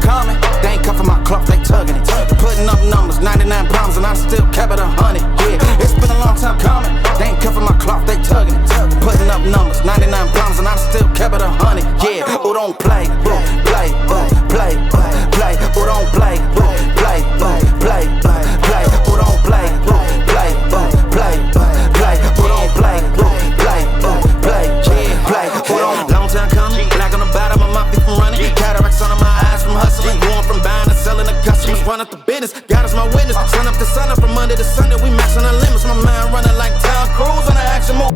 time coming. They ain't cuffing my cloth, they tugging it. Putting up numbers, 99 pounds, and I still kept it 100. Yeah, it's been a long time coming. They ain't cuffing my cloth, they tugging it. Putting up numbers, 99 pounds, and I still kept it 100. Yeah, who don't play, boo, play, boo, play, play. Who don't play, boo, play, boo, play, play. Who don't play, boo, play, boo, play, play. Who don't play, boo, play, boo, play, play. Who don't? Long time coming, black on the bottom of my feet from running. Cataracts under my eyes from hustling. Going from buying to selling to customers. Run up the business, God is my witness. Sun up to sun up from Monday to Sunday. We maxing our limits. My mind running like Tom Cruise on the action move.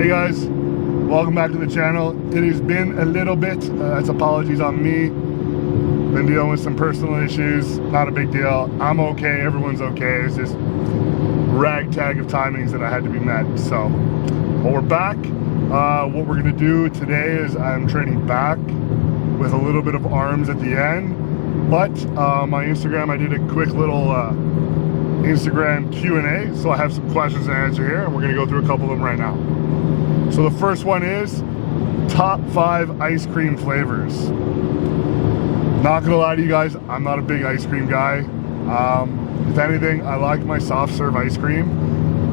Hey guys, welcome back to the channel. It has been a little bit, that's apologies on me. Been dealing with some personal issues, not a big deal. I'm okay, everyone's okay. It's just ragtag of timings that I had to be met. So, but we're back. What we're gonna do today is I'm training back with a little bit of arms at the end. But my Instagram, I did a quick little Instagram Q&A. So I have some questions to answer here, and we're gonna go through a couple of them right now. So the first one is top 5 ice cream flavors. Not gonna lie to you guys, I'm not a big ice cream guy. If anything, I like my soft serve ice cream.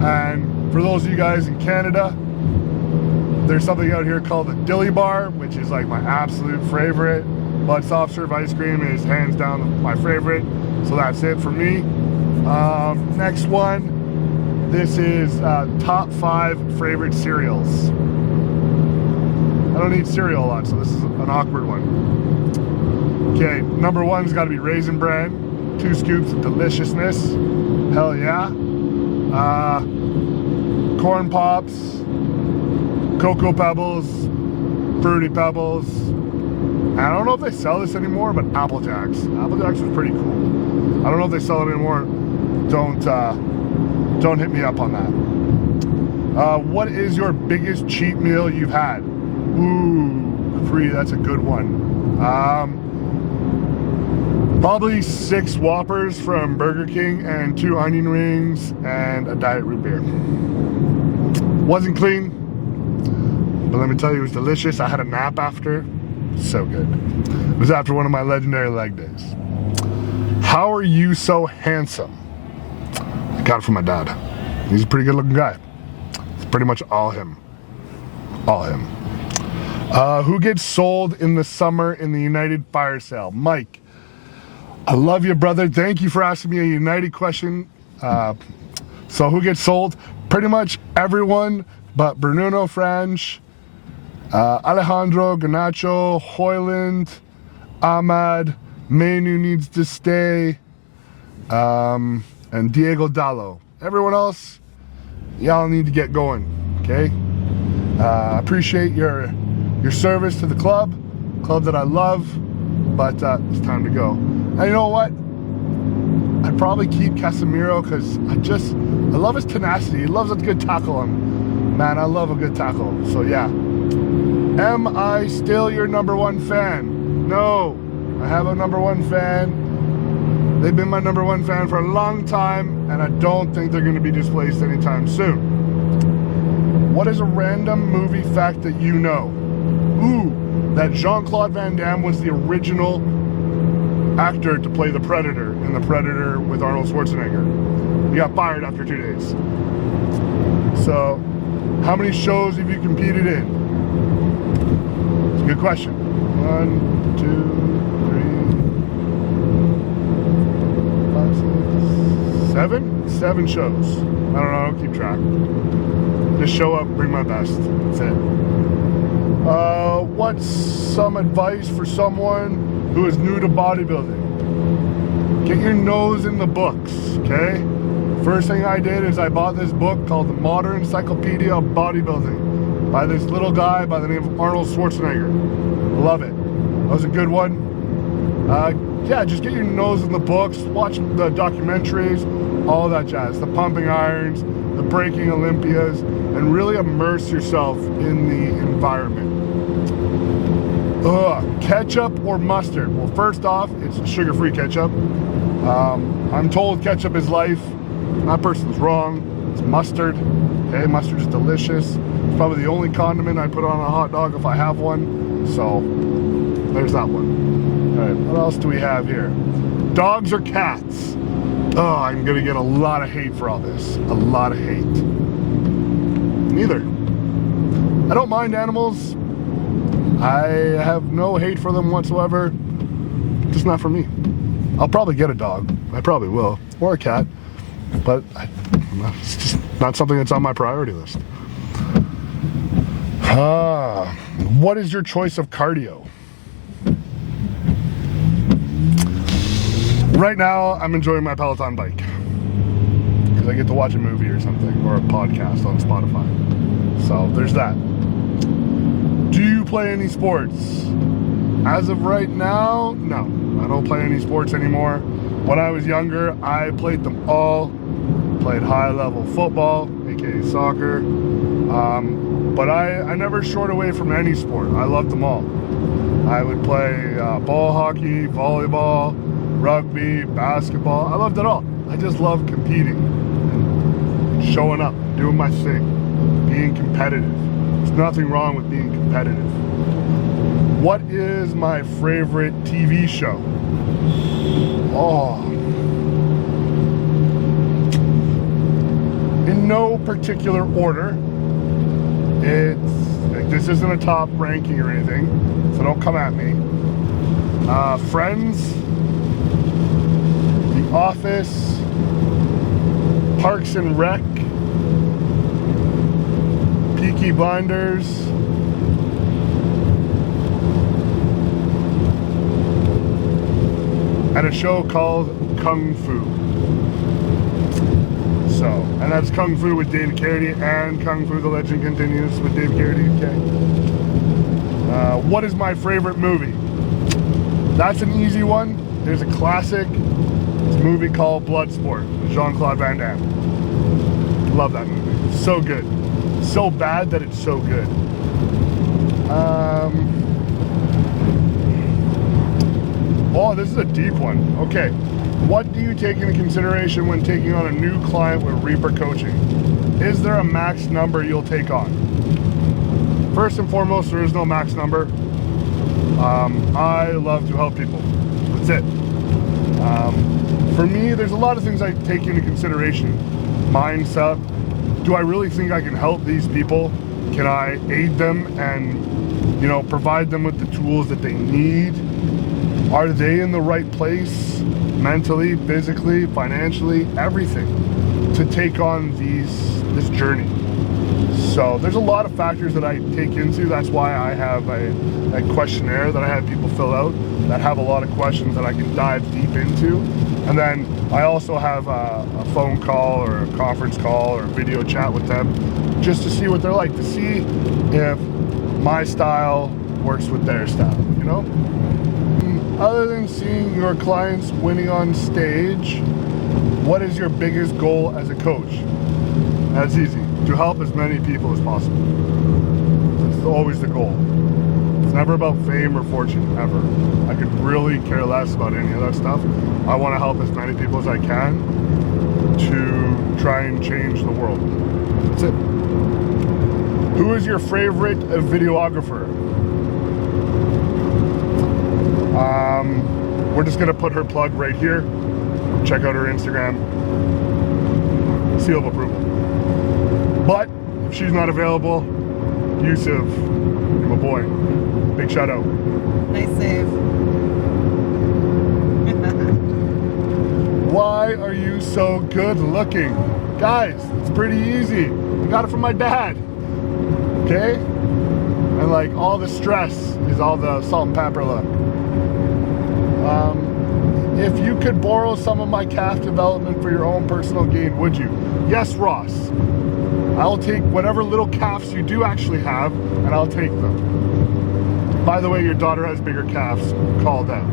And for those of you guys in Canada, there's something out here called the Dilly Bar, which is like my absolute favorite. But soft serve ice cream is hands down my favorite. So that's it for me. Next one. This is top 5 favorite cereals. I don't eat cereal a lot, so this is an awkward one. Okay, number 1's got to be Raisin Bran. 2 scoops of deliciousness. Hell yeah. Corn Pops, Cocoa Pebbles, Fruity Pebbles. I don't know if they sell this anymore, but Apple Jacks. Apple Jacks was pretty cool. I don't know if they sell it anymore. Don't hit me up on that. What is your biggest cheat meal you've had? Ooh, free, that's a good one. Probably 6 Whoppers from Burger King and 2 onion rings and a Diet Root Beer. Wasn't clean, but let me tell you, it was delicious. I had a nap after. So good. It was after one of my legendary leg days. How are you so handsome? I got it from my dad. He's a pretty good looking guy. It's pretty much all him. All him. Who gets sold in the summer in the United Fire Sale? Mike. I love you, brother. Thank you for asking me a United question. So who gets sold? Pretty much everyone but Bruno Frange, Alejandro Garnacho, Hoyland, Ahmad, Manu needs to stay, and Diego Dallo. Everyone else, y'all need to get going, okay? Appreciate your service to the club that I love, but it's time to go. And you know what? I'd probably keep Casemiro because I love his tenacity. He loves a good tackle. And man, I love a good tackle. So yeah. Am I still your #1 fan? No, I have a #1 fan. They've been my #1 fan for a long time, and I don't think they're going to be displaced anytime soon. What is a random movie fact that you know? Ooh, that Jean-Claude Van Damme was the original actor to play the Predator in The Predator with Arnold Schwarzenegger. He got fired after 2 days. So, how many shows have you competed in? It's a good question. 1, 2, 3, 5, 6, 7? 7 shows. I don't know, I don't keep track. Just show up, bring my best. That's it. What's some advice for someone who is new to bodybuilding? Get your nose in the books, okay? First thing I did is I bought this book called The Modern Encyclopedia of Bodybuilding by this little guy by the name of Arnold Schwarzenegger. Love it. That was a good one. Yeah, just get your nose in the books, watch the documentaries, all that jazz, the pumping irons, the breaking Olympias, and really immerse yourself in the environment. Ketchup or mustard? Well, first off, it's sugar-free ketchup. I'm told ketchup is life. That person's wrong. It's mustard. Okay, mustard is delicious. It's probably the only condiment I put on a hot dog if I have one. So, there's that one. All right, what else do we have here? Dogs or cats? Oh, I'm gonna get a lot of hate for all this. A lot of hate. Neither. I don't mind animals. I have no hate for them whatsoever. Just not for me. I'll probably get a dog. I probably will. Or a cat. But it's just not something that's on my priority list. What is your choice of cardio? Right now, I'm enjoying my Peloton bike. Because I get to watch a movie or something. Or a podcast on Spotify. So, there's that. Do you play any sports? As of right now, no. I don't play any sports anymore. When I was younger, I played them all. Played high-level football, aka soccer. But I never short away from any sport. I loved them all. I would play ball hockey, volleyball, rugby, basketball. I loved it all. I just love competing. And showing up, doing my thing, being competitive. There's nothing wrong with being competitive. What is my favorite TV show? Oh. In no particular order. It's like, this isn't a top ranking or anything, so don't come at me. Friends, The Office, Parks and Rec, Peaky Blinders, and a show called Kung Fu. So, and that's Kung Fu with David Carradine and Kung Fu: The Legend Continues with David Carradine. Okay. What is my favorite movie? That's an easy one. There's a classic. It's a movie called Bloodsport with Jean-Claude Van Damme. Love that movie. So good. So bad that it's so good. Oh, this is a deep one. Okay. What do you take into consideration when taking on a new client with Reaper coaching? Is there a max number you'll take on? First and foremost, there is no max number. I love to help people. That's it. For me, there's a lot of things I take into consideration. Mindset. Do I really think I can help these people? Can I aid them and, you know, provide them with the tools that they need? Are they in the right place? Mentally, physically, financially, everything to take on this journey. So there's a lot of factors that I take into. That's why I have a questionnaire that I have people fill out that have a lot of questions that I can dive deep into. And then I also have a phone call or a conference call or a video chat with them just to see what they're like, to see if my style works with their style, you know? Other than seeing your clients winning on stage, what is your biggest goal as a coach? That's easy. To help as many people as possible. That's always the goal. It's never about fame or fortune, ever. I could really care less about any of that stuff. I want to help as many people as I can to try and change the world. That's it. Who is your favorite videographer? We're just gonna put her plug right here. Check out her Instagram. Seal of approval. But if she's not available, Yusuf, you're my boy. Big shout out. Nice save. Why are you so good looking? Guys, it's pretty easy. I got it from my dad. Okay? And like all the stress is all the salt and pepper look. If you could borrow some of my calf development for your own personal gain, would you? Yes, Ross. I'll take whatever little calves you do actually have, and I'll take them. By the way, your daughter has bigger calves. Call them.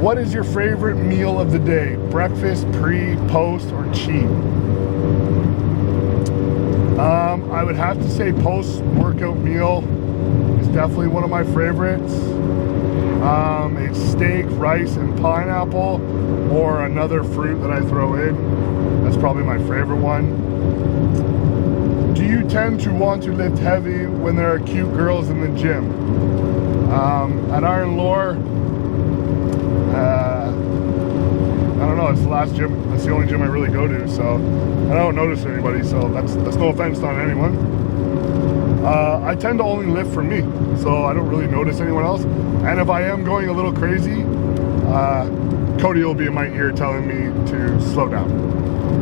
What is your favorite meal of the day? Breakfast, pre, post, or cheat? I would have to say post-workout meal is definitely one of my favorites. It's steak, rice, and pineapple, or another fruit that I throw in. That's probably my favorite one. Do you tend to want to lift heavy when there are cute girls in the gym? At Iron Lore, I don't know, it's the last gym, that's the only gym I really go to, so I don't notice anybody, so that's no offense on anyone. I tend to only lift for me, so I don't really notice anyone else. And if I am going a little crazy, Cody will be in my ear telling me to slow down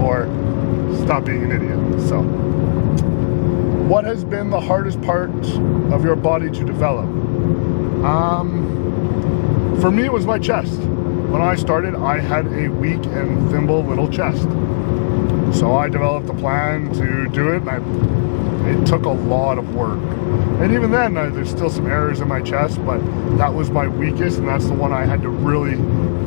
or stop being an idiot. So, what has been the hardest part of your body to develop? For me, it was my chest. When I started, I had a weak and thimble little chest. So I developed a plan to do it, and it took a lot of work. And even then, there's still some errors in my chest, but that was my weakest, and that's the one I had to really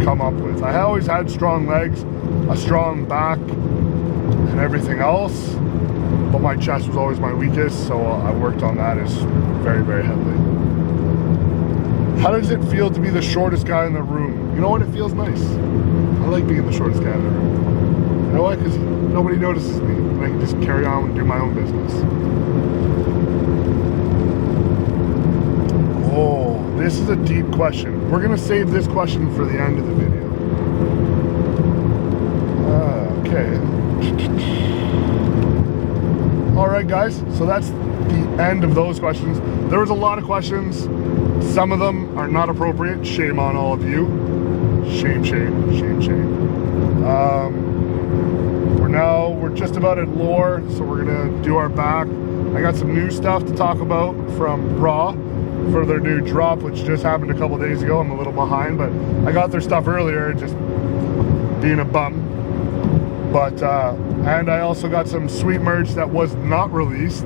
come up with. I always had strong legs, a strong back, and everything else, but my chest was always my weakest, so I worked on that very, very heavily. How does it feel to be the shortest guy in the room? You know what? It feels nice. I like being the shortest guy in the room. You know why? Because nobody notices me, and I can just carry on and do my own business. Oh, this is a deep question. We're going to save this question for the end of the video. Okay. Alright guys, so that's the end of those questions. There was a lot of questions. Some of them are not appropriate. Shame on all of you. Shame, shame, shame, shame. We're just about at Lore, so we're gonna do our back. I got some new stuff to talk about from Raw for their new drop, which just happened a couple days ago. I'm a little behind, but I got their stuff earlier, just being a bum. But and I also got some sweet merch that was not released,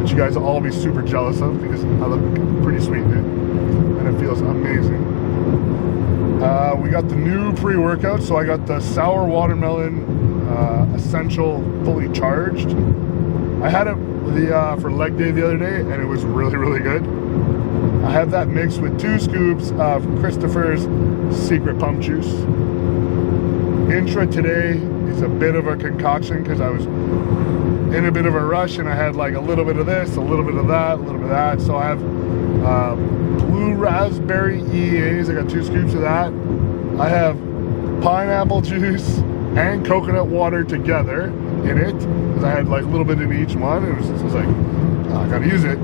which you guys will all be super jealous of because I look pretty sweet in it, and it feels amazing. We got the new pre-workout, so I got the sour watermelon essential fully charged. I had it for leg day the other day, and it was really, really good. I have that mixed with 2 scoops of Christopher's secret pump juice. Intra today is a bit of a concoction because I was in a bit of a rush and I had like a little bit of this, a little bit of that, a little bit of that. So I have blue raspberry EAs. I got 2 scoops of that. I have pineapple juice and coconut water together in it because I had like a little bit in each one. It was like, oh, I gotta use it.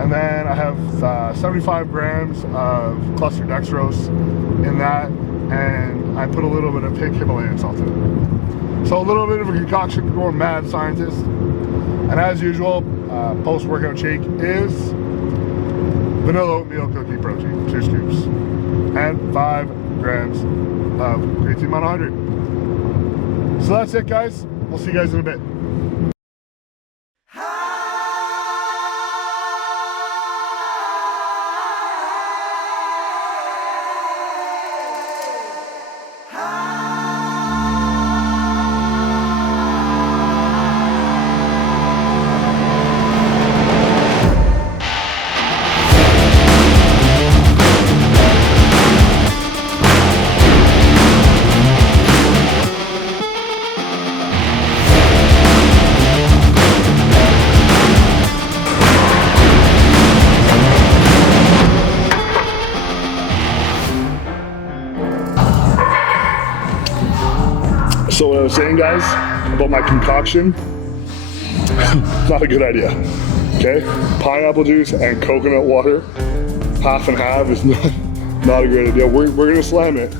And then I have 75 grams of cluster dextrose in that, and I put a little bit of pink Himalayan salt in it. So a little bit of a concoction to go mad scientist. And as usual, post-workout shake is vanilla oatmeal cookie protein, 2 scoops, and 5 grams of creatine monohydrate. So that's it, guys. We'll see you guys in a bit. So what I was saying, guys, about my concoction, not a good idea, okay? Pineapple juice and coconut water, half and half is not a great idea. We're gonna slam it,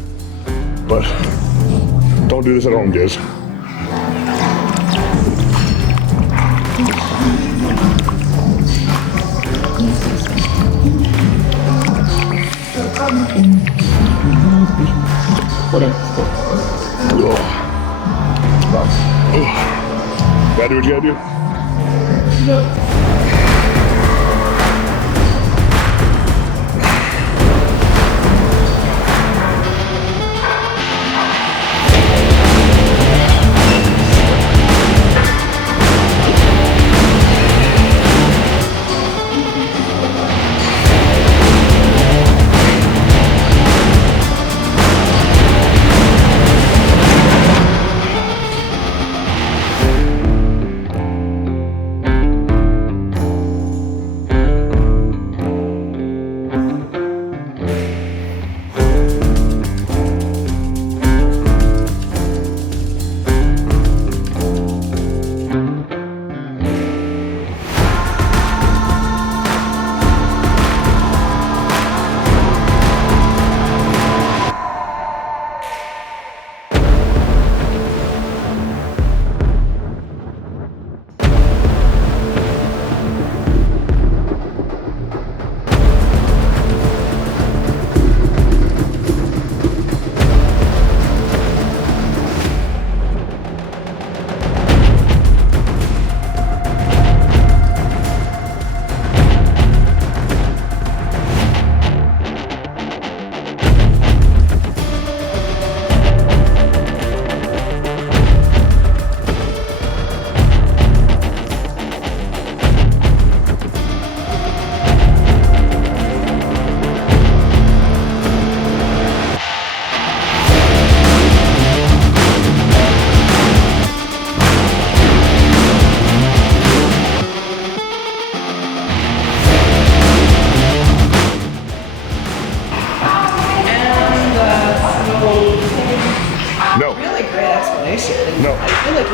but don't do this at home, kids. Gotta do what you gotta do.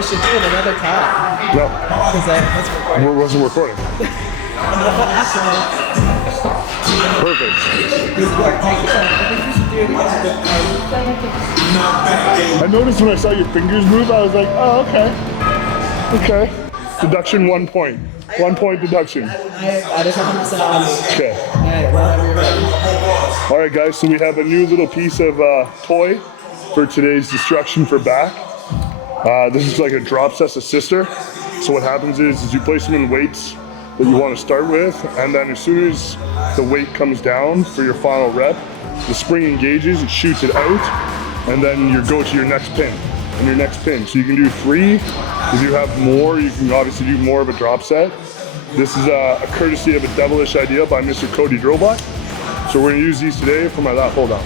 should do another tap. No, Because that's recording. it wasn't recording. Perfect. I noticed when I saw your fingers move, I was like, oh, okay. Okay. Deduction 1 point. 1 point deduction. I just 100% on me. Okay. Alright, whenever you're ready. Alright guys, so we have a new little piece of toy for today's destruction for back. This is like a drop cess assister. So what happens is you place them in weights that you want to start with, and then as soon as the weight comes down for your final rep, the spring engages, it shoots it out, and then you go to your next pin and your next pin. So you can do 3. If you have more, you can obviously do more of a drop set. This is a courtesy of a devilish idea by Mr. Cody Drillbot. So we're gonna use these today for my lat pull down.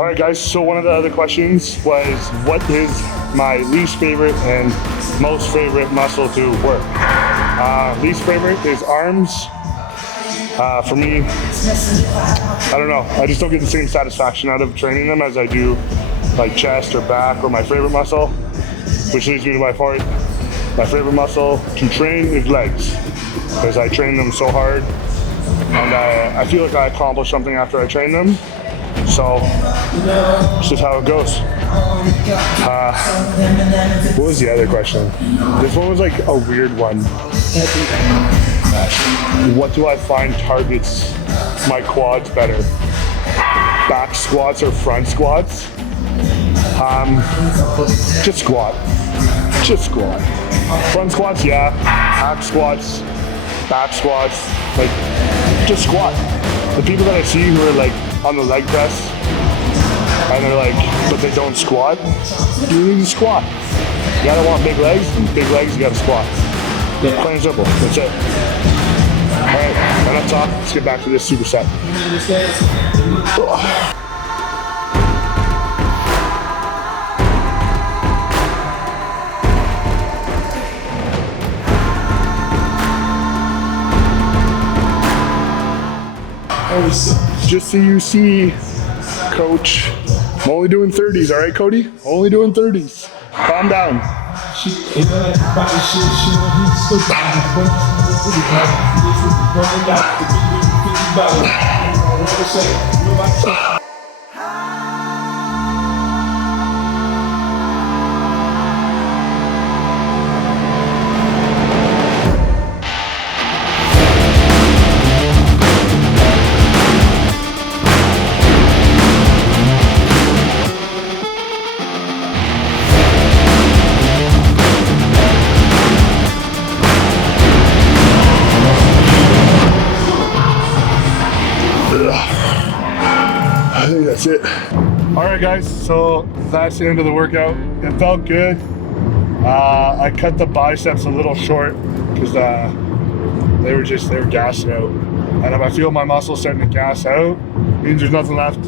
All right, guys, so one of the other questions was, what is my least favorite and most favorite muscle to work? Least favorite is arms. For me, I don't know. I just don't get the same satisfaction out of training them as I do like chest or back or my favorite muscle, which leads me to my point. My favorite muscle to train is legs, because I train them so hard, and I feel like I accomplish something after I train them. So it's just how it goes. What was the other question? This one was like a weird one. What do I find targets my quads better? Back squats or front squats? Just squat. Just squat. Front squats, yeah. Hack squats, back squats, like just squat. The people that I see who are like on the leg press and they're like, but they don't squat, you need to squat. You gotta want big legs, and big legs, you gotta squat. Plain and simple, that's it. Alright, enough talk, let's get back to this superset. Just so you see, coach, I'm only doing 30s, all right, Cody? Only doing 30s. Calm down. I think that's it. All right, guys, so that's the end of the workout. It felt good. I cut the biceps a little short because they were gassing out. And if I feel my muscles starting to gas out, it means there's nothing left.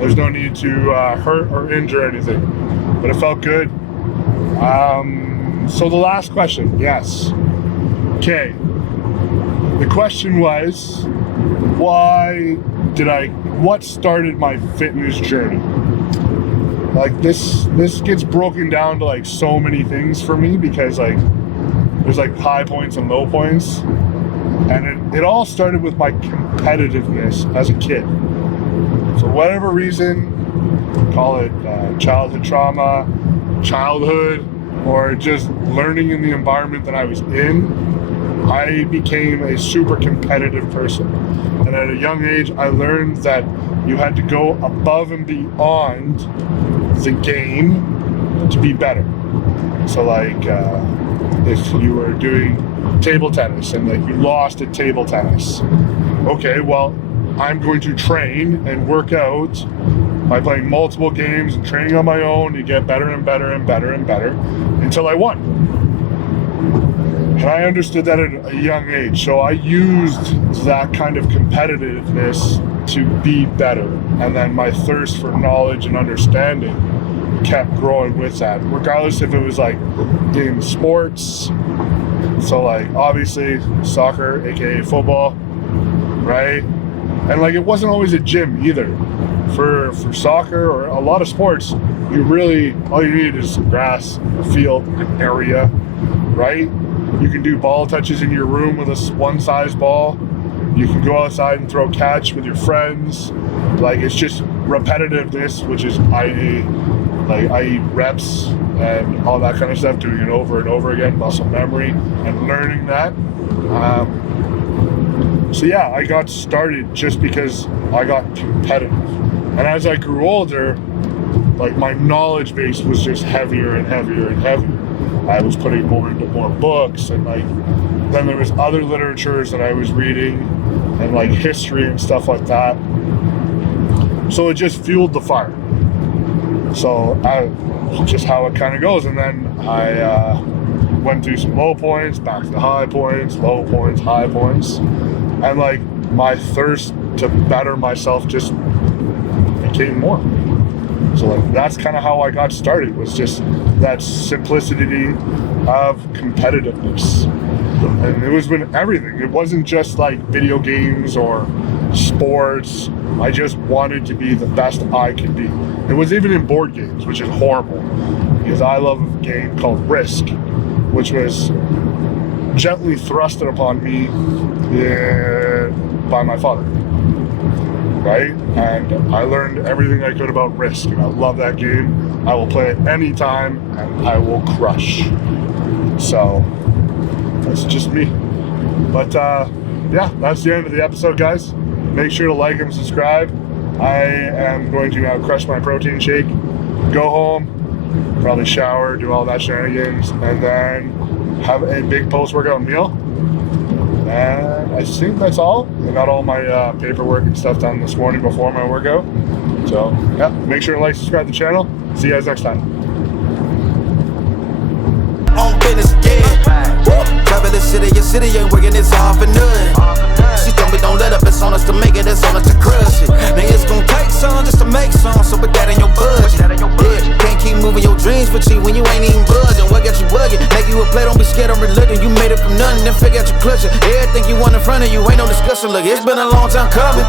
There's no need to hurt or injure anything. But it felt good. So the last question, yes. Okay. The question was, what started my fitness journey? Like this gets broken down to like so many things for me, because like there's like high points and low points, and it all started with my competitiveness as a kid. So whatever reason, call it childhood trauma, childhood, or just learning in the environment that I was in, I became a super competitive person. And at a young age, I learned that you had to go above and beyond the game to be better. So like, if you were doing table tennis and like you lost at table tennis, okay, well, I'm going to train and work out by playing multiple games and training on my own to get better and better and better and better until I won. And I understood that at a young age, so I used that kind of competitiveness to be better. And then my thirst for knowledge and understanding kept growing with that, regardless if it was like in sports. So like obviously soccer, aka football, right? And like it wasn't always a gym either. For soccer or a lot of sports, all you need is some grass, a field, an area, right? You can do ball touches in your room with a one size ball. You can go outside and throw catch with your friends. Like it's just repetitiveness, which is i.e. reps and all that kind of stuff, doing it over and over again, muscle memory and learning that. So yeah, I got started just because I got competitive. And as I grew older, like my knowledge base was just heavier and heavier and heavier. I was putting more into more books, and like then there was other literatures that I was reading and like history and stuff like that. So it just fueled the fire. So just how it kind of goes. And then I went through some low points, back to high points, low points, high points. And like my thirst to better myself just became more. So like that's kind of how I got started, was just that simplicity of competitiveness. And it was with everything. It wasn't just like video games or sports. I just wanted to be the best I could be. It was even in board games, which is horrible, because I love a game called Risk, which was gently thrusted upon me by my father, right? And I learned everything I could about Risk, and I love that game. I will play it anytime, and I will crush. So that's just me. But yeah, that's the end of the episode, guys. Make sure to like and subscribe. I am going to now crush my protein shake, go home, probably shower, do all that shenanigans, and then have a big post-workout meal. And I think that's all. I got all my paperwork and stuff done this morning before my workout. So yeah, make sure to like, subscribe to the channel. See you guys next time. On business, yeah. Cover the city, your city ain't working, it's all for nothing. She told me don't let up, it's on us to make it, it's on us to crush it. Nigga, it's gon' take some just to make some, so put that in your budget. Yeah, can't keep moving your dreams for cheap when you ain't even budging. What got you bugging? Make you a play, don't be scared of religion. You made it from nothing, then figure out your clutching. Everything you want in front of you, ain't no discussion. Look, it's been a long time coming.